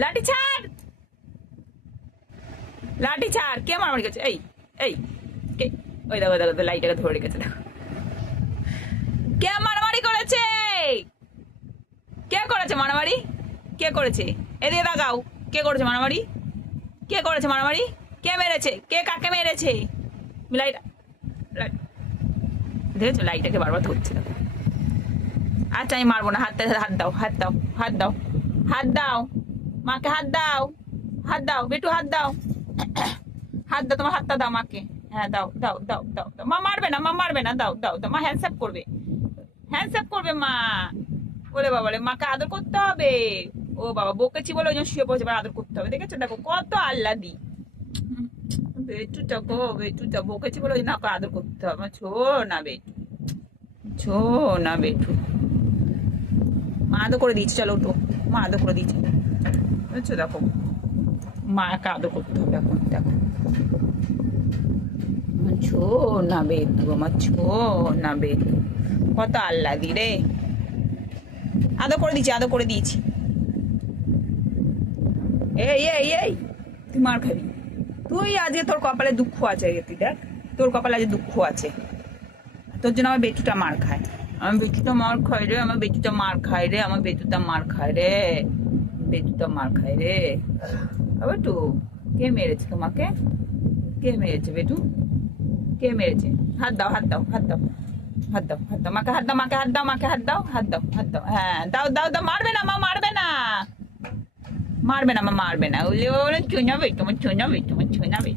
লাঠি ছাড়, লাঠি ছাড়। কে মারামারি করছে? এই এই কে? ওই দেখো দেখো লাইটটাকে ধরে রেখেছে, দেখো কে মারামারি করেছে। কে করেছে মারামারি? কে করেছে? এদিকে তাকাও। কে করেছে মারামারি? কে করেছে মারামারি? কে মেরেছে? কে কাকে মেরেছে? লাইট, দেখেছো লাইটটাকে বারবার ধরছে। আচ্ছা আমি মারবো না, হাত হাত দাও, হাত দাও, হাত দাও, হাত দাও, মাকে হাত দাও, হাত দাও বেটু, হাত দাও, হাত দাও, তোমার হাতটা দাও মাকে। হ্যাঁ দাও দাও দাও দাও দাও। মা মারবে না, মা মারবে না, দাও দাও দাও। মা হ্যান্ডস্যাপ করবে, হ্যান্ডস্যাপ করবে মা। ওরে বাবা রে, মাকে আদর করতে হবে। ও বাবা বকেছি বলে ওই জন্য শুয়ে পড়েছে, এবার আদর করতে হবে। দেখেছো দেখো কত আহ্লাদি বেটুটা গো, বেটুটা বকেছি বলে ওই জন্য ওকে আদর করতে হবে। ছো না বেটু, ছো না বেটু। মা আদর করে দিয়েছে, চলো ওঠো, মা আদর করে দিয়েছে। বুঝছো দেখো মাকে আদর করতে হবে এখন, দেখো ছো না বেটু, আমার ছো না বেটু। কত আহ্লাদি রে। আদর করে দিয়েছি, আদর করে দিয়েছি। এই এই এই তুই মার খাবি। তুই আজকে তোর কপালে দুঃখ আছে, তুই দেখ তোর কপালে আজকে দুঃখ আছে। তোর জন্য আমার বেটুটা মার খায়, আমার বেটুটা মার খায় রে, আমার বেটুটা মার খায় রে, আমার বেটুটা মার খায় রে, বেটুটা মার খায় রে। বেটু কে মেরেছে তোমাকে? কে মেরেছে বেটু? কে মেরেছে? হাত দাও, হাত দাও, হাত দাও, হাত দাও, হাত দাও, মাকে হাত দাও, মাকে হাত দাও, মাকে হাত দাও, হাত দাও, হাত দাও। হ্যাঁ দাও দাও দাও। মারবে না মা, মারবে না, মারবে না মা, মারবে না। ওলে ওরে চুনাবে, তোমার চুনাবে, তোমার চুনাবে।